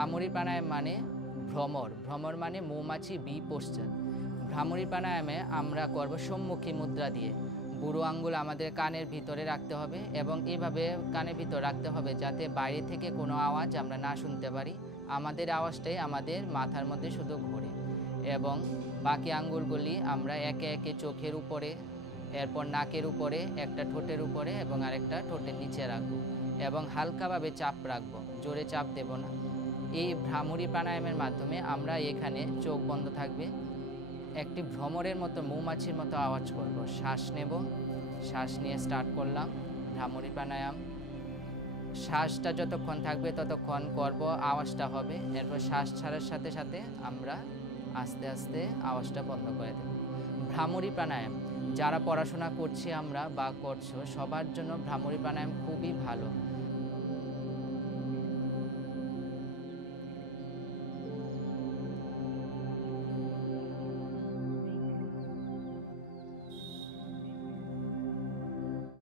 ভ্রামরী প্রাণায়াম মানে ভ্রমর, ভ্রমর মানে মৌমাছি বি পোশ্চার। ভ্রামরী প্রাণায়ামে আমরা করব সম্মুখী মুদ্রা দিয়ে। বুড়ো আঙ্গুল আমাদের কানের ভিতরে রাখতে হবে এবং এভাবে কানের ভিতর রাখতে হবে যাতে বাইরে থেকে কোনো আওয়াজ আমরা না শুনতে পারি। আমাদের আওয়াজটাই আমাদের মাথার মধ্যে শুধু ঘোরে এবং বাকি আঙ্গুলগুলি আমরা একে একে চোখের উপরে, এরপর নাকের উপরে, একটা ঠোঁটের উপরে এবং আরেকটা ঠোঁটের নিচে রাখবো এবং হালকাভাবে চাপ রাখবো, জোরে চাপ দেব না। এই ভ্রামরী প্রাণায়ামের মাধ্যমে আমরা এখানে চোখ বন্ধ থাকবে, একটি ভ্রমরের মতো মৌমাছির মতো আওয়াজ করব। শ্বাস নেব, শ্বাস নিয়ে স্টার্ট করলাম ভ্রামরী প্রাণায়াম। শ্বাসটা যতক্ষণ থাকবে ততক্ষণ করব, আওয়াজটা হবে। এরপর শ্বাস ছাড়ার সাথে সাথে আমরা আস্তে আস্তে আওয়াজটা বন্ধ করে দেব। ভ্রামরী প্রাণায়াম যারা পড়াশোনা করছি আমরা বা করছো সবার জন্য ভ্রামরী প্রাণায়াম খুবই ভালো।